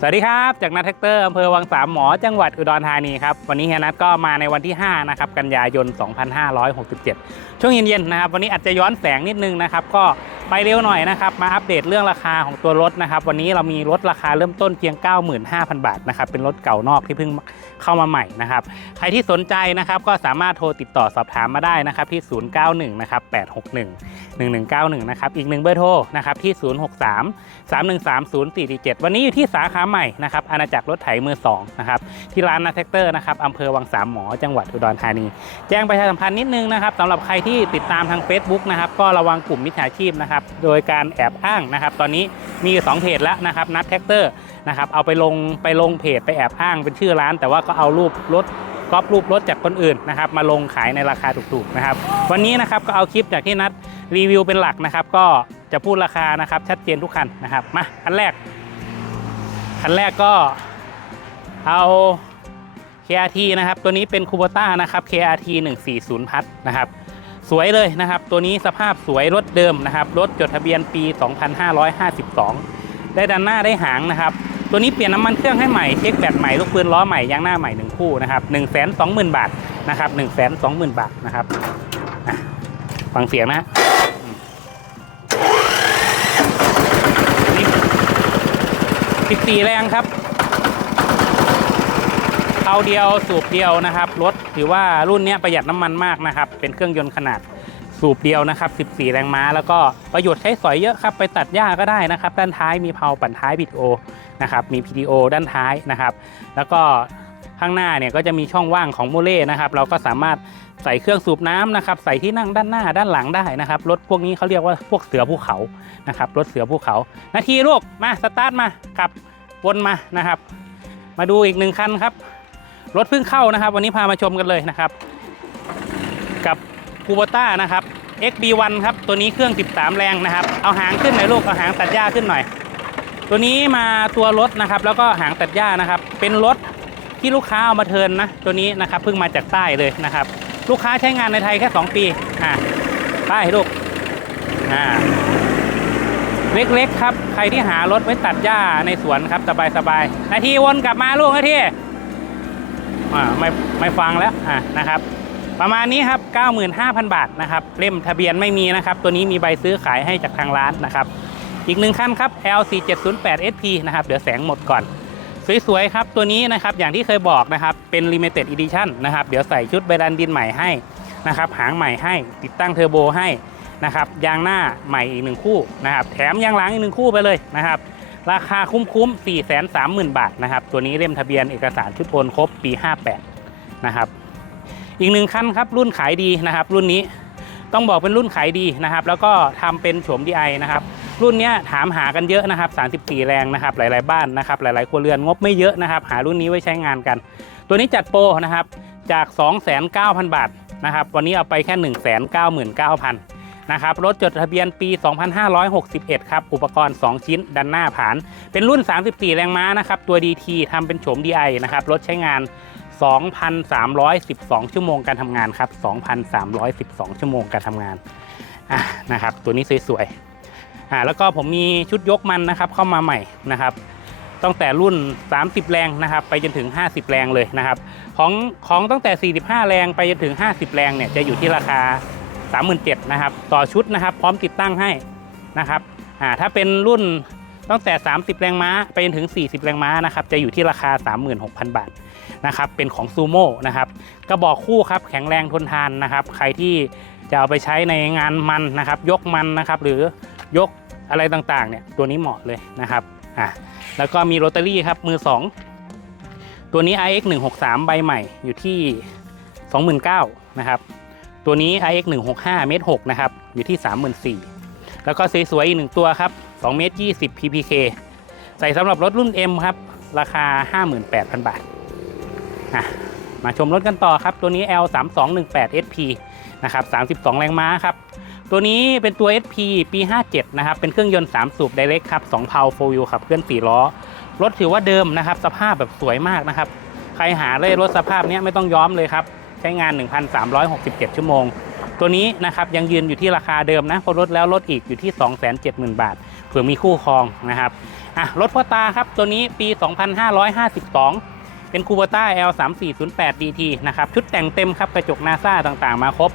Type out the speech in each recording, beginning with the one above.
สวัสดีครับจากนัทแท็กเตอร์อำเภอวังสามหมอจังหวัดอุดรธานีครับวันนี้เฮียนัทก็มาในวันที่5นะครับกันยายน 2567 ช่วงเย็นๆนะครับวันนี้อาจจะย้อนแสงนิดนึงนะครับก็ ไปเร็วหน่อยนะครับ มาอัปเดตเรื่องราคาของตัวรถนะครับ วันนี้เรามีรถราคาเริ่มต้นเพียง 95,000 บาทนะครับ เป็นรถเก่านอกที่เพิ่งเข้ามาใหม่นะครับ ใครที่สนใจนะครับก็สามารถโทรติดต่อสอบถามมาได้นะครับที่ 091 นะครับ 861 1191 นะครับ อีกหนึ่งเบอร์โทรนะครับที่ 063 3130447 วันนี้อยู่ที่สาขาใหม่นะครับ อาณาจักรรถไถมือ2นะครับ ที่ร้านนาแท็กเตอร์นะครับอำเภอวังสามหมอ จังหวัดอุดรธานี แจ้งประชาสัมพันธ์นิดนึงนะครับสำหรับใครที่ติดตามทาง Facebook นะครับ ก็ระวังกลุ่มมิจฉาชีพนะครับโดยการแอบอ้างนะครับ ตอนนี้มีอยู่สองเพจแล้วนะครับนัทแท็กเตอร์นะครับเอาไปลงไปลงเพจไปแอบอ้างเป็นชื่อร้าน แต่ว่าก็เอารูปรถก๊อปรูปรถจากคนอื่นนะครับมาลงขายในราคาถูกๆนะครับวันนี้นะครับก็เอาคลิปจากที่นัดรีวิวเป็นหลักนะครับ ก็จะพูดราคานะครับชัดเจนทุกคันนะครับมาคันแรกคันแรกก็เอา KRT นะครับตัวนี้เป็นคูโบต้านะครับ KRT 140พัทนะครับ สวยเลยนะครับ ตัวนี้สภาพสวยรถเดิมนะครับรถจดทะเบียนปี 2552 ได้ดันหน้าได้หางนะครับ ตัวนี้เปลี่ยนน้ำมันเครื่องให้ใหม่เช็คแบตใหม่ลูกปืนล้อใหม่ยางหน้าใหม่1คู่นะครับ1 2 0 0 0 0 บาทนะครับ1 2 0 0 0 0 บาทนะครับฟังเสียงนะนี่14แรงครับ เตาเดียวสูบเดียวนะครับรถถือว่ารุ่นนี้ประหยัดน้ำมันมากนะครับ เป็นเครื่องยนต์ขนาดสูบเดียวนะครับ 14 แรงม้า แล้วก็ประโยชน์ใช้สอยเยอะครับ ไปตัดหญ้าก็ได้นะครับ ด้านท้ายมีเพลาปั่นท้าย PTO นะครับ มี PTO ด้านท้ายนะครับ แล้วก็ข้างหน้าเนี่ยก็จะมีช่องว่างของโมเล่นะครับ เราก็สามารถใส่เครื่องสูบน้ำนะครับ ใส่ที่นั่งด้านหน้าด้านหลังได้นะครับ รถพวกนี้เขาเรียกว่าพวกเสือภูเขา นะครับ รถเสือภูเขา นาทีลูก มา สตาร์ทมาขับวนมา นะครับ มาดูอีกหนึ่งคันครับ รถเพิ่งเข้านะครับ วันนี้พามาชมกันเลยนะครับ กับคูโบต้านะครับ XB1 ครับ ตัวนี้เครื่อง 13 แรงนะครับ เอาหางขึ้นหน่อยลูก เอาหางตัดหญ้าขึ้นหน่อย ตัวนี้มาตัวรถนะครับ แล้วก็หางตัดหญ้านะครับ เป็นรถที่ลูกค้าเอามาเทินนะ ตัวนี้นะครับเพิ่งมาจากใต้เลยนะครับ ลูกค้าใช้งานในไทยแค่ 2 ปี อ่าใต้ลูก อ่า เล็กๆครับ ใครที่หารถไว้ตัดหญ้าในสวนครับสบายๆ นาทีวนกลับมาลูกนาที อ่าไม่ไม่ฟังแล้วอ่านะครับ ประมาณนี้ครับ 95,000 บาทนะครับเล่มทะเบียนไม่มีนะครับ ตัวนี้มีใบซื้อขายให้จากทางร้านนะครับอีกหนึ่งคันครับ L4708SP นะครับเดี๋ยวแสงหมดก่อน สวยๆครับ ตัวนี้นะครับอย่างที่เคยบอกนะครับ เป็น Limited Edition นะครับ เดี๋ยวใส่ชุดใบดันดินใหม่ให้นะครับหางใหม่ให้ติดตั้งเทอร์โบให้นะครับยางหน้าใหม่อีกหนึ่งคู่นะครับแถมยางหลังอีกหนึ่งคู่ไปเลยนะครับ ราคาคุ้มๆ 430,000 บาทนะครับ ตัวนี้เล่มทะเบียนเอกสารชุดโอนครบปี 58 นะครับ อีกหนึ่งคันครับรุ่นขายดีนะครับ รุ่นนี้ต้องบอกเป็นรุ่นขายดีนะครับ แล้วก็ทำเป็นโฉม DI นะครับ รุ่นนี้ถามหากันเยอะนะครับ 34 แรงนะครับ หลาย ๆ บ้านนะครับ หลาย ๆ ครัวเรือนงบไม่เยอะนะครับ หารุ่นนี้ไว้ใช้งานกัน ตัวนี้จัดโปรนะครับจาก 2,900 0 บาทนะครับ วันนี้เอาไปแค่ 199,000 นะครับรถจดทะเบียนปี 2561 ครับ อุปกรณ์ 2 ชิ้นดันหน้าผาน เป็นรุ่น 34 แรงม้านะครับ ตัว DT ทำเป็นโฉม DI นะครับ รถใช้งาน 2,312 ชั่วโมงการทำงานครับ 2,312 ชั่วโมงการทำงานอะนะครับ ตัวนี้สวยๆอ่าแล้วก็ผมมีชุดยกมันนะครับ เข้ามาใหม่นะครับตั้งแต่รุ่น 30 แรงนะครับ ไปจนถึง 50 แรงเลยนะครับ ของของตั้งแต่ 45 แรงไปจนถึง 50 แรงเนี่ยจะอยู่ที่ราคา 37,000นะครับต่อชุดนะครับ พร้อมติดตั้งให้นะครับอ่าถ้าเป็นรุ่นตั้งแต่ 30 แรงม้าไปจนถึง 40 แรงม้านะครับจะอยู่ที่ราคา 36,000 บาทนะครับเป็นของซูโม่นะครับกระบอกคู่ครับแข็งแรงทนทานนะครับ ใครที่จะเอาไปใช้ในงานมันนะครับ ยกมันนะครับ หรือยกอะไรต่างๆเนี่ยตัวนี้เหมาะเลยนะครับอ่าแล้วก็มีโรตารี่ครับมือ 2 ตัวนี้ iX 163ใบใหม่อยู่ที่ 29,000นะครับ ตัวนี้ iX 165เมตร6นะครับ อยู่ที่ 34,000แล้วก็สวยๆอีกหนึ่งตัวครับ2เมตร20 ppk ใส่สำหรับรถรุ่น M ครับ ราคา 58,000 บาทอะมาชมรถกันต่อครับ ตัวนี้ L 3 2 1 8 SP นะครับ32 แรงม้าครับ ตัวนี้เป็นตัว SP ปี 57 นะครับ เป็นเครื่องยนต์ 3 สูบ Direct ครับ2เพาโฟวิวขับเคลื่อน 4 ล้อ รถถือว่าเดิมนะครับ สภาพแบบสวยมากนะครับ ใครหาเลยรถสภาพนี้ไม่ต้องย้อมเลยครับ ใช้งาน 1,367 ชั่วโมง ตัวนี้นะครับยังยืนอยู่ที่ราคาเดิมนะพอลดแล้วลดอีกอยู่ที่ 270,000 บาทเผื่อมีคู่ครองนะครับอะรถพ่อตาครับตัวนี้ปี 2552 เป็นคูโบต้า L 3 4 0 8 DT นะครับชุดแต่งเต็มครับกระจกนาซาต่างๆ มาครบ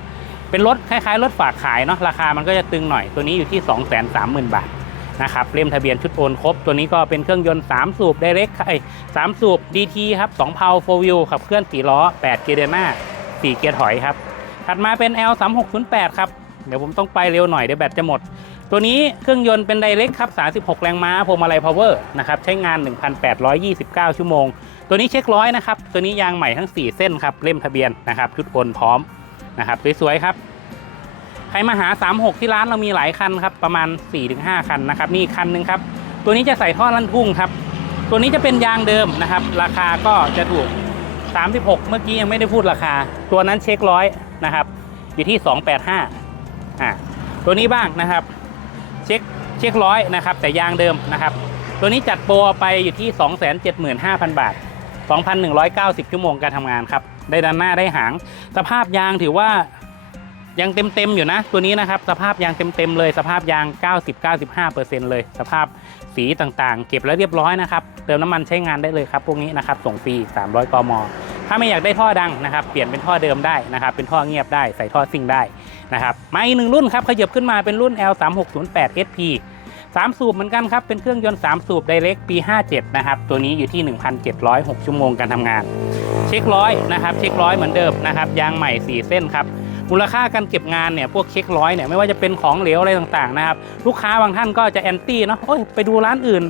เป็นรถคล้ายๆ รถฝากขายเนาะราคามันก็จะตึงหน่อยตัวนี้อยู่ที่ 230,000 บาทนะครับเล่มทะเบียนชุดโอนครบ ตัวนี้ก็เป็นเครื่องยนต์ 3 สูบ Direct ไอ้3สูบ DT ครับ2เพา4 wheel ขับเคลื่อน4ล้อ 8 เกียร์เดินหน้า 4 เกียร์ถอยครับ ถัดมาเป็น L 3 6 0 8 ครับ เดี๋ยวผมต้องไปเร็วหน่อยเดี๋ยวแบตจะหมด ตัวนี้เครื่องยนต์เป็น Direct ครับ 36 แรงม้าพวงมาลัย Power นะครับ ใช้งาน 1,829 ชั่วโมง ตัวนี้เช็คร้อยนะครับ ตัวนี้ยางใหม่ทั้ง 4 เส้นครับ เล่มทะเบียนนะครับ ชุดโอนพร้อมนะครับ สวยๆครับ ใครมาหา 36 ที่ร้านเรามีหลายคันครับ ประมาณ 4-5 คันนะครับ นี่คันหนึ่งครับ ตัวนี้จะใส่ท่อลั่นทุ่งครับ ตัวนี้จะเป็นยางเดิมนะครับ ราคาก็จะถูก 36 เมื่อกี้ยังไม่ได้พูดราคา ตัวนั้นเช็คร้อยนะครับ อยู่ที่ 285อ่าตัวนี้บ้างนะครับ เช็คเช็คร้อยนะครับ แต่ยางเดิมนะครับ ตัวนี้จัดโปรไปอยู่ที่ 275,000 บาท 2,190 ชั่วโมงการทำงานครับ ได้ด้านหน้าได้หาง สภาพยางถือว่า ยังเต็มๆอยู่นะ ตัวนี้นะครับสภาพยางเต็มๆเลย สภาพยาง 90-95%เลย สภาพสีต่างๆ เก็บแล้วเรียบร้อยนะครับ เติมน้ำมันใช้งานได้เลยครับ พวกนี้นะครับ ส่งฟรี 300 กม ถ้าไม่อยากได้ท่อดังนะครับ เปลี่ยนเป็นท่อเดิมได้นะครับ เป็นท่อเงียบได้ ใส่ท่อซิ่งได้นะครับ มาอีกหนึ่งรุ่นครับ ขยับขึ้นมาเป็นรุ่น L 3 6 0 8 SP 3 สูบเหมือนกันครับ เป็นเครื่องยนต์ 3 สูบ Direct ปี 57 นะครับ ตัวนี้อยู่ที่ 1,706 ชั่วโมงการทำงาน เช็คร้อยนะครับ เช็คร้อยเหมือนเดิมนะครับ ยางใหม่ 4 เส้นครับ มูลค่าการเก็บงานเนี่ยพวกเช็คร้อยเนี่ยไม่ว่าจะเป็นของเหลวอะไรต่างๆนะครับลูกค้าบางท่านก็จะแอนตี้เนาะโอ้ยไปดูร้านอื่น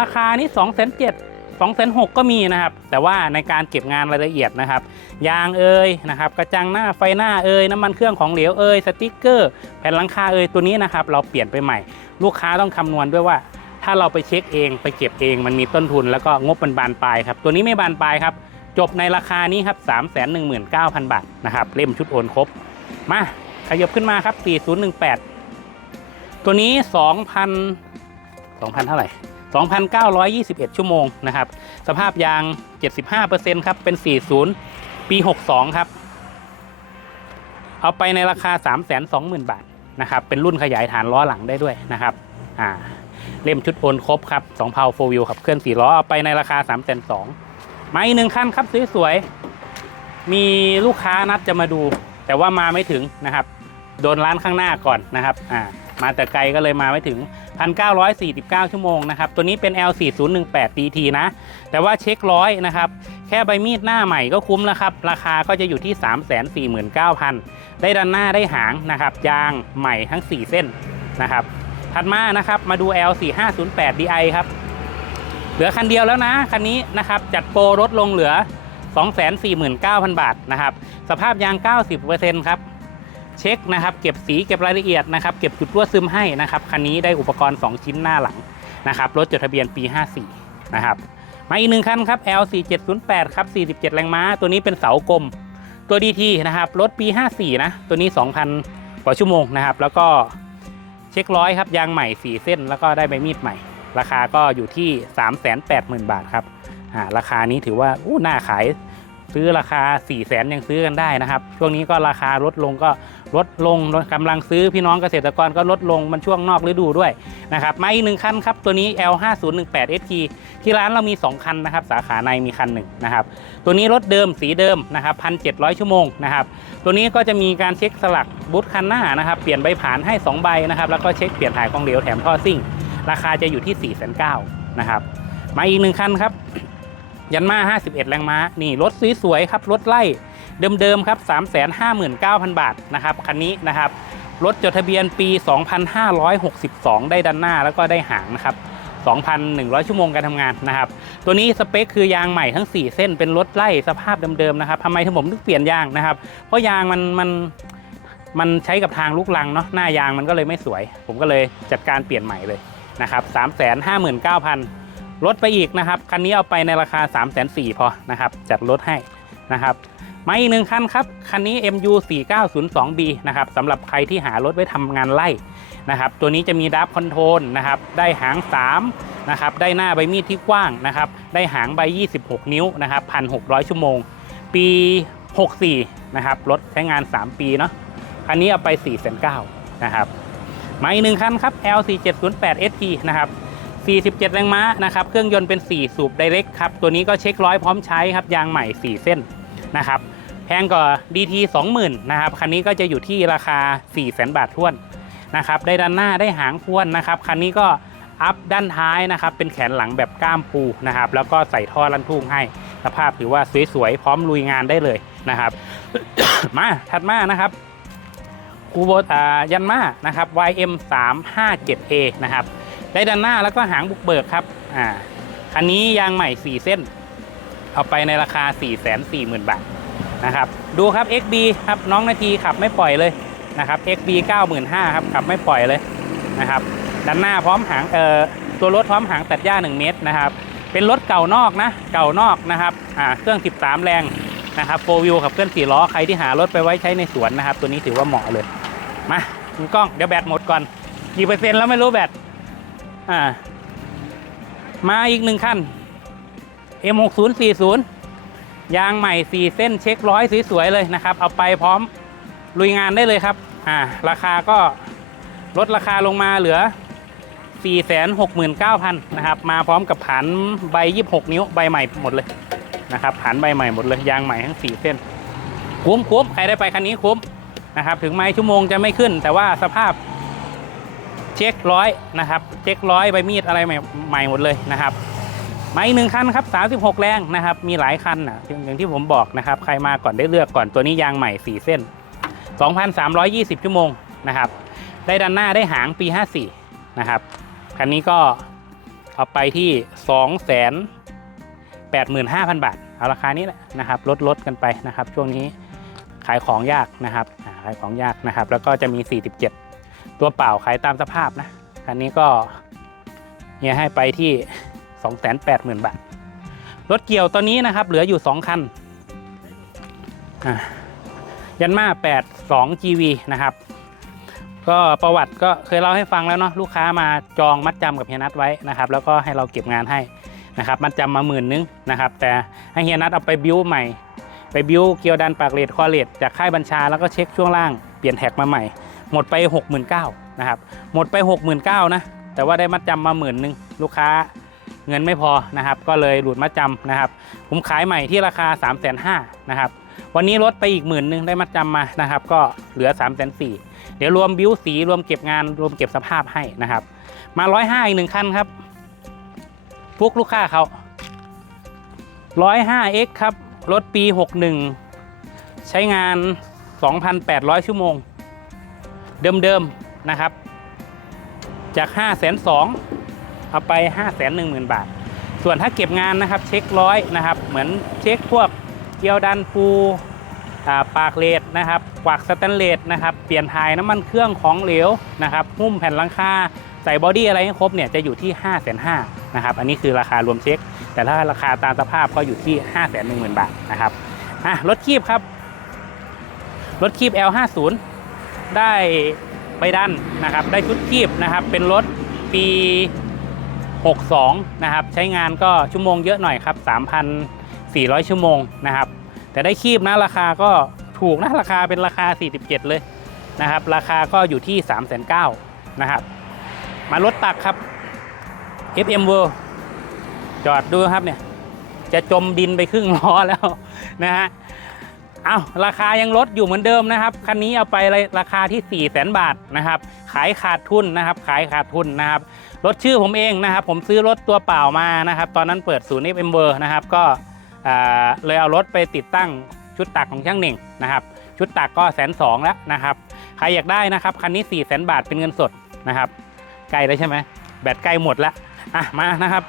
ราคานี้2 7 0 0 0 2 6 0 0ก็มีนะครับ แต่ว่าในการเก็บงานรายละเอียดนะครับ ยางเอ่ยนะครับ กระจังหน้าไฟหน้าเอ่ยน้ำมันเครื่องของเหลวเอ่ยสติ๊กเกอร์ แผ่นหลังคาเอ่ยตัวนี้นะครับ เราเปลี่ยนไปใหม่ ลูกค้าต้องคำนวณด้วยว่า ถ้าเราไปเช็คเองไปเก็บเองมันมีต้นทุนแล้วก็งบมันบานปลายครับ ตัวนี้ไม่บานปลายครับ จบในราคานี้ครับ 3 1 9 0 0 0 บาทนะครับเล่มชุดโอนครบ มาขยับขึ้นมาครับ 4018 ตัวนี้ 2,000 2,000 เท่าไหร่2,921 ชั่วโมงนะครับ สภาพยาง 75%ครับ เป็น 40 ปี 62 ครับ เอาไปในราคา 320,000 บาทนะครับ เป็นรุ่นขยายฐานล้อหลังได้ด้วยนะครับอ่าเล่มชุดโอนครบครับ2เพาโฟวิวขับเคลื่อน4ล้อ เอาไปในราคา 3 2 0 0 0 มาอีกหนึ่งคันครับสวยๆมีลูกค้านัดจะมาดู แต่ว่ามาไม่ถึงนะครับโดนร้านข้างหน้าก่อนนะครับอ่ามาแต่ไกลก็เลยมาไม่ถึง 1,949 ชั่วโมงนะครับ ตัวนี้เป็น L4018 DT นะ แต่ว่าเช็คร้อยนะครับ แค่ใบมีดหน้าใหม่ก็คุ้มแล้วครับ ราคาก็จะอยู่ที่ 349,000 ได้ด้านหน้าได้หางนะครับ ยางใหม่ทั้ง 4 เส้นนะครับ ถัดมานะครับ มาดู L4508 DI ครับ เหลือคันเดียวแล้วนะ คันนี้นะครับจัดโปรลดลงเหลือ 249,000 บาทนะครับสภาพยาง 90%ครับเช็คนะครับเก็บสีเก็บรายละเอียดนะครับเก็บจุดรั่วซึมให้นะครับคันนี้ได้อุปกรณ์ 2 ชิ้นหน้าหลังนะครับรถจดทะเบียนปี 54 นะครับมาอีกหนึ่งคันครับ L4708 ครับ 47 แรงม้า ตัวนี้เป็นเสากลม ตัว DT นะครับ รถปี 54 นะ ตัวนี้ 2,000 กว่าชั่วโมงนะครับ แล้วก็เช็คร้อยครับ ยางใหม่ 4 เส้น แล้วก็ได้ใบมีดใหม่ ราคาก็อยู่ที่ 380,000 บาทครับราคานี้ถือว่าอู้น่าขายซื้อราคา 4 0 0แสนยังซื้อกันได้นะครับ ช่วงนี้ก็ราคาลดลงก็ลดลงกำลังซื้อพี่น้องเกษตรกรก็ลดลงมันช่วงนอกฤดูด้วยนะครับมาอีกหนึ่งคันครับ ตัวนี้ L5018 ST ที่ร้านเรามี 2 คันนะครับ สาขาในมีคันหนึ่งนะครับ ตัวนี้รถเดิมสีเดิมนะครับ1,700 ชั่วโมงนะครับตัวนี้ก็จะมีการเช็คสลักบูทคันหน้านะครับ เปลี่ยนใบผ่านให้ 2 ใบนะครับแล้วก็เช็คเปลี่ยนถ่ายกองเหลวแถมท่อซิ่ง ราคาจะอยู่ที่4 9 0 0 0นะครับ มาอีกหนึ่งคันครับ ยันมา 51 แรงม้า นี่รถสวยๆครับ รถไล่เดิมๆครับ 359,000 บาทนะครับ คันนี้นะครับ รถจดทะเบียนปี 2562 ได้ดันหน้าแล้วก็ได้หางนะครับ2,100 ชั่วโมงการทำงานนะครับ ตัวนี้สเปคคือยางใหม่ทั้ง 4 เส้นเป็นรถไล่สภาพเดิมๆนะครับทำไมถึงผมถึงเปลี่ยนยางนะครับ เพราะยางมันมันมันใช้กับทางลูกลังเนาะหน้ายางมันก็เลยไม่สวย ผมก็เลยจัดการเปลี่ยนใหม่เลย นะครับ359,000ลดไปอีกนะครับ คันนี้เอาไปในราคา3 4 0 0 0พอนะครับ จัดลดให้นะครับมาอีกหนึ่งคันครับ คันนี้ MU 4902B นะครับสำหรับใครที่หารถไว้ทำงานไล่นะครับ ตัวนี้จะมีดับคอนโทรลนะครับ ได้หาง 3 นะครับ ได้หน้าใบมีดที่กว้างนะครับ ได้หางใบ 26 นิ้วนะครับ 1,600 ชั่วโมง ปี 64 นะครับ รถใช้งาน 3 ปีเนาะ คันนี้เอาไป 4 9 0 0 0นะครับ มาอีกหนึ่งคันครับ L4708 ST นะครับ47 แรงม้านะครับ เครื่องยนต์เป็น 4 สูบ Direct ครับ ตัวนี้ก็เช็คร้อยพร้อมใช้ครับ ยางใหม่ 4 เส้นนะครับ แพงกว่า DT 20,000นะครับ คันนี้ก็จะอยู่ที่ราคา 400,000 บาทท้วนนะครับ ได้ด้านหน้าได้หางพ่วนนะครับ คันนี้ก็อัพด้านท้ายนะครับ เป็นแขนหลังแบบก้ามปูนะครับ แล้วก็ใส่ท่อลันทุ่งให้ สภาพถือว่าสวยๆ พร้อมลุยงานได้เลยนะครับ มา ถัดมานะครับ คูโบอ่ายันมานะครับ YM 3 5 7 A นะครับได้ด้านหน้าแล้วก็หางบุกเบิกครับอ่าคันนี้ยางใหม่ 4 เส้น เอาไปในราคา 4 4 0 0 0 0 บาทนะครับ ดูครับ XB ครับน้องนาทีขับไม่ปล่อยเลยนะครับ XB 95,000ครับขับไม่ปล่อยเลยนะครับด้านหน้าพร้อมหางเอ่อตัวรถพร้อมหางตัดหญ้า 1 เมตรนะครับ เป็นรถเก่านอกนะ เก่านอกนะครับอ่าเครื่อง 13 แรงนะครับโฟวิวขับเคลื่อน4ล้อใครที่หารถไปไว้ใช้ในสวนนะครับ ตัวนี้ถือว่าเหมาะเลย มาคุณกล้องเดี๋ยวแบตหมดก่อน กี่เปอร์เซ็นต์แล้วไม่รู้แบตอ่า มาอีกหนึ่งคัน M6040 ยางใหม่ 4 เส้นเช็คร้อยสวยๆเลยนะครับ เอาไปพร้อมลุยงานได้เลยครับอ่าราคาก็ลดราคาลงมาเหลือ 469,000นะครับ มาพร้อมกับผันใบ 26 นิ้วใบใหม่หมดเลยนะครับผันใบใหม่หมดเลยยางใหม่ทั้ง 4 เส้น คุ้มคุ้มใครได้ไปคันนี้คุ้ม นะครับถึงไม้ชั่วโมงจะไม่ขึ้น แต่ว่าสภาพเช็คร้อยนะครับเช็คร้อยใบมีดอะไรใหม่ใหม่หมดเลยนะครับมาอีกหนึ่งคันครับ36 แรงนะครับมีหลายคันนะอย่างที่ผมบอกนะครับใครมาก่อนได้เลือกก่อนตัวนี้ยางใหม่ 4 เส้น 2,320 ชั่วโมงนะครับได้ด้านหน้าได้หางปี 54 นะครับคันนี้ก็เอาไปที่ 285,000 บาท เอาราคานี้แหละนะครับลดลดกันไปนะครับช่วงนี้ ขายของยากนะครับขายของยากนะครับ แล้วก็จะมี 47 ตัวเปล่าขายตามสภาพนะคันนี้ก็เนี่ยให้ไปที่ 280,000 บาท รถเกี่ยวตอนนี้นะครับ เหลืออยู่ 2 คันยันมา82 GV นะครับ ก็ประวัติก็เคยเล่าให้ฟังแล้วเนาะลูกค้ามาจองมัดจำกับเฮียนัทไว้นะครับ แล้วก็ให้เราเก็บงานให้นะครับ มัดจำมาหมื่นนึงนะครับ แต่ให้เฮียนัทเอาไปบิวใหม่ ไปบิวเกียวดันปากเลดคอเลดจากค่ายบัญชาแล้วก็เช็คช่วงล่างเปลี่ยนแท็กมาใหม่ หมดไป 69,000นะครับหมดไป 69,000นะแต่ว่าได้มัดจำมาหมื่นหนึ่งลูกค้าเงินไม่พอนะครับ ก็เลยหลุดมัดจำนะครับ ผมขายใหม่ที่ราคา 3 5 0 0 0นะครับ วันนี้ลดไปอีกหมื่นหนึ่งได้มัดจำมานะครับ ก็เหลือ 3 4 0 0 0เดี๋ยวรวมบิวสีรวมเก็บงานรวมเก็บสภาพให้นะครับ มา105อีกหนึ่งคันครับฟุกลูกค้าเขา 105x ครับ รถปี 61 ใช้งาน 2,800 ชั่วโมง เดิมๆนะครับ จาก 5 2 0 0 0เอาไป 5 1 0 0 0 0 บาท ส่วนถ้าเก็บงานนะครับ เช็คร้อยนะครับ เหมือนเช็คพวกเกียวดันฟูาปากเลดนะครับกวักสแตนเลสนะครับ เปลี่ยนถ่ายน้ำมันเครื่องของเหลวนะครับหุ้มแผ่นหลังคา ใส่บอดี้อะไรให้ครบเนี่ยจะอยู่ที่ 5 5 0 0 0นะครับ อันนี้คือราคารวมเช็ค แต่ถ้าราคาตามสภาพก็อยู่ที่ 5 1 0 0 0 0 บาทนะครับอะรถคีบครับ รถคีบ L50 ได้ใบดันนะครับ ได้ชุดคีบนะครับ เป็นรถปี 62 นะครับ ใช้งานก็ชั่วโมงเยอะหน่อยครับ 3,400 ชั่วโมงนะครับ แต่ได้คีบนะราคาก็ถูกนะราคาเป็นราคา 47 เลยนะครับ ราคาก็อยู่ที่ 3 9 0 0 0นะครับ มารถตักครับ FM World จอดดูครับเนี่ย จะจมดินไปครึ่งล้อแล้วนะฮะเอาราคายังลดอยู่เหมือนเดิมนะครับ คันนี้เอาไปเลยราคาที่4 0 0แสนบาทนะครับ ขายขาดทุนนะครับ ขายขาดทุนนะครับ รถชื่อผมเองนะครับ ผมซื้อรถตัวเปล่ามานะครับ ตอนนั้นเปิดศูนย์ FM เบอร์นะครับ ก็อ่าเลยเอารถไปติดตั้งชุดตักของช่างหนึ่งนะครับ ชุดตักก็แสนสองแล้วนะครับ ใครอยากได้นะครับ คันนี้4 0 0แสนบาทเป็นเงินสดนะครับ ใกล้แล้วใช่ไหมแบตใกล้หมดแล้วอะมานะครับ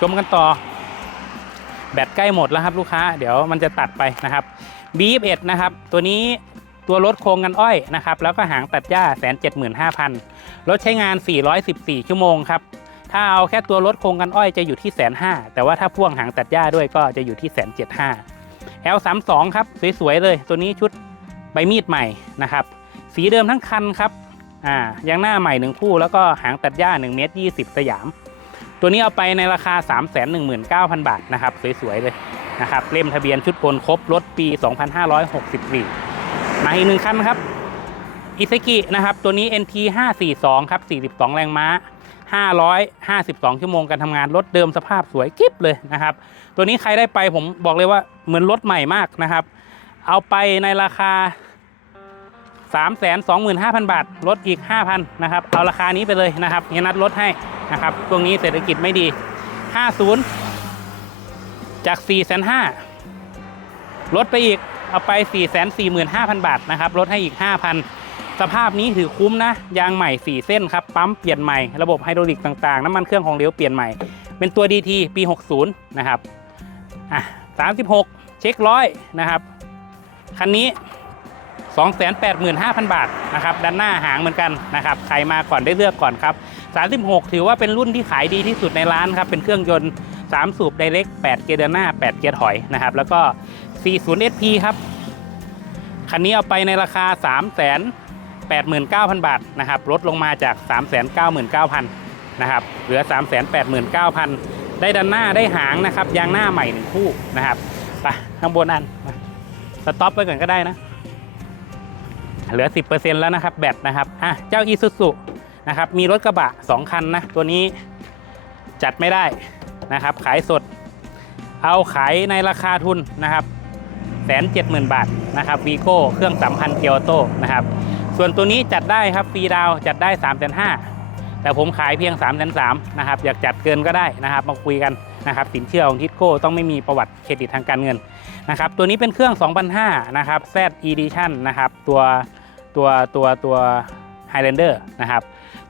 ชมกันต่อ แบตใกล้หมดแล้วครับลูกค้า เดี๋ยวมันจะตัดไปนะครับ B21 นะครับ ตัวนี้ตัวรถโครงกันอ้อยนะครับ แล้วก็หางตัดหญ้าแสนเจ็ดหมื่นห้าพันรถใช้งาน 414 ชั่วโมงครับ ถ้าเอาแค่ตัวรถโครงกันอ้อยจะอยู่ที่แสนห้าแต่ว่าถ้าพ่วงหางตัดหญ้าด้วยก็จะอยู่ที่แสนเจ็ดห้า L32 ครับ สวย ๆ เลย ตัวนี้ชุดใบมีดใหม่นะครับ สีเดิมทั้งคันครับ อ่ายางหน้าใหม่หนึ่งคู่แล้วก็หางตัดหญ้า1เมตร20 สยาม ตัวนี้เอาไปในราคา 319,000 บาทนะครับสวยๆเลยนะครับเล่มทะเบียนชุดโอนครบรถปี 2564 มาอีกหนึ่งคันครับอิซกินะครับตัวนี้ NT 542ครับ42 แรงม้า552 ชั่วโมงการทำงานรถเดิมสภาพสวยกิ๊บเลยนะครับ ตัวนี้ใครได้ไปผมบอกเลยว่าเหมือนรถใหม่มากนะครับ เอาไปในราคา 325,000 บาท ลดอีก 5,000นะครับ เอาราคานี้ไปเลยนะครับเฮียนัดลดให้นะครับช่วงนี้เศรษฐกิจไม่ดี 50 จาก 4,500ลดไปอีก เอาไป 445,000 บาทนะครับ ลดให้อีก 5,000 สภาพนี้ถือคุ้มนะ ยางใหม่ 4 เส้นครับ ปั๊มเปลี่ยนใหม่ ระบบไฮดรอลิกต่างๆ น้ำมันเครื่องของเหลวเปลี่ยนใหม่ เป็นตัว DT ปี 60 นะครับ อะ 36 เช็คร้อยนะครับ คันนี้ 285,000 บาทนะครับด้านหน้าหางเหมือนกันนะครับใครมาก่อนได้เลือกก่อนครับ 36 ถือว่าเป็นรุ่นที่ขายดีที่สุดในร้านครับเป็นเครื่องยนต์ 3 สูบไดเรก8 เกียร์เดินหน้า 8 เกียร์ถอยนะครับแล้วก็ 40 SP ครับคันนี้เอาไปในราคา 389,000 บาทนะครับลดลงมาจาก 399,000นะครับเหลือ 389,000 ได้ด้านหน้าได้หางนะครับยางหน้าใหม่หนึ่งคู่นะครับไปข้างบนอันมาสต็อปไว้ก่อนก็ได้นะ เหลือ 10%แล้วนะครับแบตนะครับอะเจ้าอีซูซุนะครับมีรถกระบะ 2 คันนะ ตัวนี้จัดไม่ได้นะครับ ขายสด เอาขายในราคาทุนนะครับแสนเจ็ดหมื่นบาทนะครับวีโก้เครื่องสามพันเกียวโตนะครับ ส่วนตัวนี้จัดได้ครับฟรีดาวจัดได้3ามแสนห้าแต่ผมขายเพียง3ามแสนสามนะครับ อยากจัดเกินก็ได้นะครับมาคุยกันนะครับ สินเชื่อของทิสโก้ต้องไม่มีประวัติเครดิตทางการเงินนะครับ ตัวนี้เป็นเครื่อง2,500นะครับ Z Edition นะครับ ตัว ตัวตัวตัว Highlander นะครับ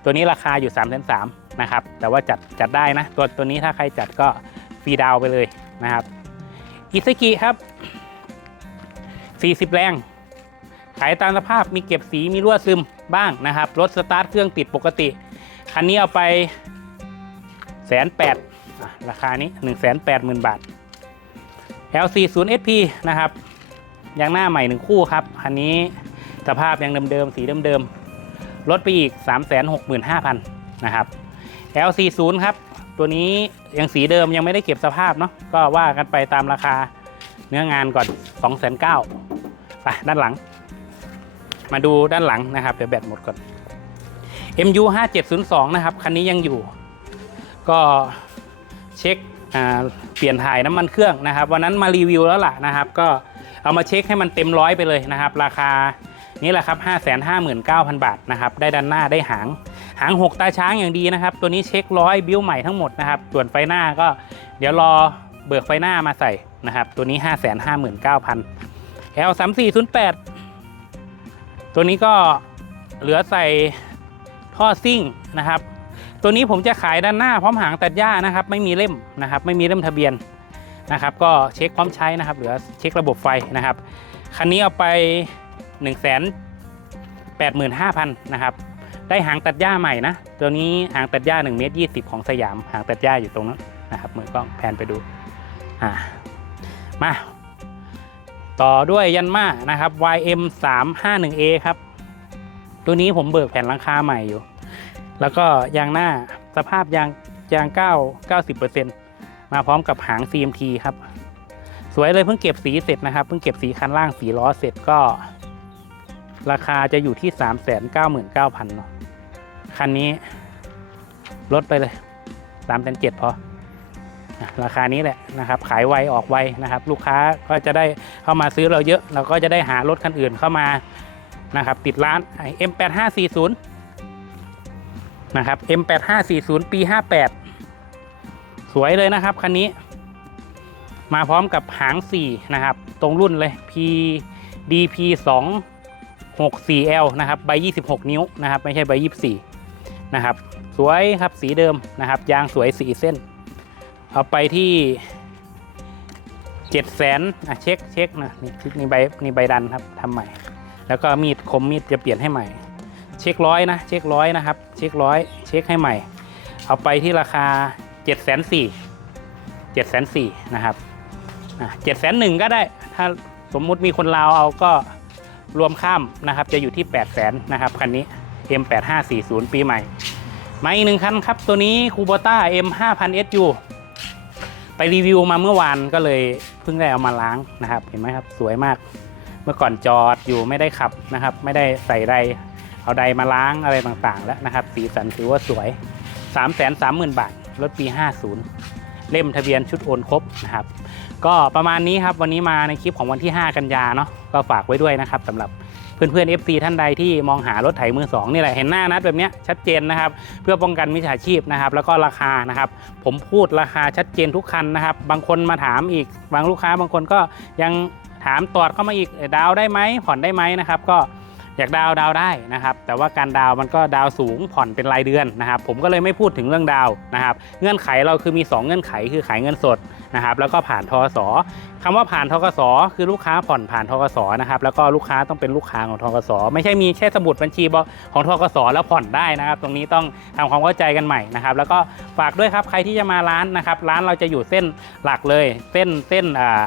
ตัวนี้ราคาอยู่ 3 3 0 0 0นะครับแต่ว่าจัดจัดได้นะ ตัวตัวนี้ถ้าใครจัดก็ฟรีดาวไปเลยนะครับอิซากิครับ 40 แรงขายตามสภาพมีเก็บสีมีรั่วซึมบ้างนะครับ รถสตาร์ทเครื่องติดปกติ คันนี้เอาไปแสนแปดราคานี้ 1 8 0 0 0 0 บาท L40 SP นะครับยางหน้าใหม่หนึ่งคู่ครับ คันนี้ สภาพยังเดิมๆสีเดิมๆลดไปอีก 365,000นะครับ L40 ครับ ตัวนี้ยังสีเดิมยังไม่ได้เก็บสภาพเนาะก็ว่ากันไปตามราคาเนื้องานก่อน2,900ไปด้านหลัง มาดูด้านหลังนะครับเดี๋ยวแบตหมดก่อน MU 5702นะครับคันนี้ยังอยู่ ก็เช็คเปลี่ยนถ่ายน้ำมันเครื่องนะครับ วันนั้นมารีวิวแล้วล่ะนะครับ ก็เอามาเช็คให้มันเต็มร้อยไปเลยนะครับ ราคา นี่แหละครับ 559,000 บาทนะครับได้ด้านหน้าได้หาง หาง 6 ตาช้างอย่างดีนะครับ ตัวนี้เช็คร้อยบิ้วใหม่ทั้งหมดนะครับส่วนไฟหน้าก็เดี๋ยวรอเบิกไฟหน้ามาใส่นะครับ ตัวนี้ 559,000 L 3 4 0 8ตัวนี้ก็เหลือใส่ท่อซิ่งนะครับ ตัวนี้ผมจะขายด้านหน้าพร้อมหางตัดหญ้านะครับ ไม่มีเล่มนะครับ ไม่มีเล่มทะเบียนนะครับ ก็เช็คพร้อมใช้นะครับ เหลือเช็คระบบไฟนะครับ คันนี้เอาไป 1 8 5 0 0 0นะครับ ได้หางตัดหญ้าใหม่นะ ตัวนี้หางตัดหญ้า1เมตร20 ของสยาม หางตัดหญ้าอยู่ตรงนั้นนะครับมือกล้องแพนไปดู อ่า มา ต่อด้วยยันมานะครับ YM 3 5 1 A ครับ ตัวนี้ผมเบิกแผ่นหลังคาใหม่อยู่ แล้วก็ยางหน้าสภาพยางยาง 9 90%มาพร้อมกับหาง CMT ครับ สวยเลยเพิ่งเก็บสีเสร็จนะครับ เพิ่งเก็บสีคันล่างสีล้อเสร็จก็ ราคาจะอยู่ที่ 3 9 9 0 0 0เนาะคันนี้ลดไปเลย3 7 0 0พออะราคานี้แหละนะครับ ขายไวออกไวนะครับ ลูกค้าก็จะได้เข้ามาซื้อเราเยอะ เราก็จะได้หารถคันอื่นเข้ามานะครับ ติดร้าน M8540 นะครับ M8540 ปี 58 สวยเลยนะครับ คันนี้ มาพร้อมกับหาง 4 นะครับ ตรงรุ่นเลย P DP 2 64L นะครับใบ 26 นิ้วนะครับไม่ใช่ใบ 24 นะครับ สวยครับสีเดิมนะครับ ยางสวย4เส้น เอาไปที่7แสนอะเช็คเช็คนะนี่นี่ใบนี่ใบดันครับทำใหม่ แล้วก็มีดคมมีดจะเปลี่ยนให้ใหม่ เช็คร้อยนะเช็คร้อยนะครับ เช็คร้อยเช็คให้ใหม่ เอาไปที่ราคา7จ็ดแสนสี่เจ็ดแสนสี่นะครับเจ็ดแสนหนึ่งก็ได้ ถ้าสมมุติมีคนลาวเอาก็ รวมข้ามนะครับจะอยู่ที่ 8 0 0แสนนะครับคันนี้ M8540 ปีใหม่ มาอีกหนึ่งคันครับ ตัวนี้คูโบต้า M5000SU ไปรีวิวมาเมื่อวานก็เลยเพิ่งได้เอามาล้างนะครับ เห็นไหมครับ สวยมาก เมื่อก่อนจอดอยู่ไม่ได้ขับนะครับ ไม่ได้ใส่ไรเอาใดมาล้างอะไรต่างๆ แล้วนะครับ สีสันถือว่าสวย 3 3 0 0 0 0 บาท รถปี 50 เล่มทะเบียนชุดโอนครบนะครับ ก็ประมาณนี้ครับวันนี้มาในคลิปของวันที่ 5 กันยาเนาะก็ฝากไว้ด้วยนะครับสำหรับเพื่อนๆ FC ท่านใดที่มองหารถไถมือสองนี่แหละเห็นหน้านัดแบบเนี้ยชัดเจนนะครับ เพื่อป้องกันมิจฉาชีพนะครับ แล้วก็ราคานะครับ ผมพูดราคาชัดเจนทุกคันนะครับ บางคนมาถามอีกบางลูกค้าบางคนก็ยังถามตอดเข้ามาอีกเดาวได้ไหมผ่อนได้ไหมนะครับ ก็อยากดาวดาวได้นะครับ แต่ว่าการดาวมันก็ดาวสูงผ่อนเป็นรายเดือนนะครับ ผมก็เลยไม่พูดถึงเรื่องดาวนะครับ เงื่อนไขเราคือมี 2 เงื่อนไขคือขายเงินสด นะครับแล้วก็ผ่านทกสคำว่าผ่านทกสคือลูกค้าผ่อนผ่านทกสนะครับแล้วก็ลูกค้าต้องเป็นลูกค้าของทกสไม่ใช่มีแค่สมุดบัญชีของทกสแล้วผ่อนได้นะครับ ตรงนี้ต้องทำความเข้าใจกันใหม่นะครับแล้วก็ฝากด้วยครับใครที่จะมาร้านนะครับร้านเราจะอยู่เส้นหลักเลยเส้นเส้นอ่า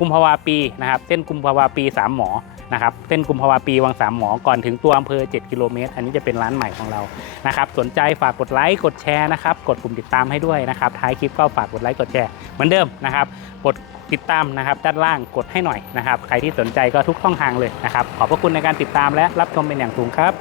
กุมภาวาปีนะครับเส้นกุมภาวาปีสามหมอนะครับเส้นกุมภาวาปีวังสามหมอก่อนถึงตัวอำเภอ 7 กิโลเมตร อันนี้จะเป็นร้านใหม่ของเรานะครับสนใจฝากกดไลค์กดแชร์นะครับกดปุ่มติดตามให้ด้วยนะครับท้ายคลิปก็ฝากกดไลค์กดแชร์เหมือนเดิมนะครับกดติดตามนะครับด้านล่างกดให้หน่อยนะครับใครที่สนใจก็ทุกช่องทางเลยนะครับขอบพระคุณในการติดตามและรับชมเป็นอย่างสูงครับ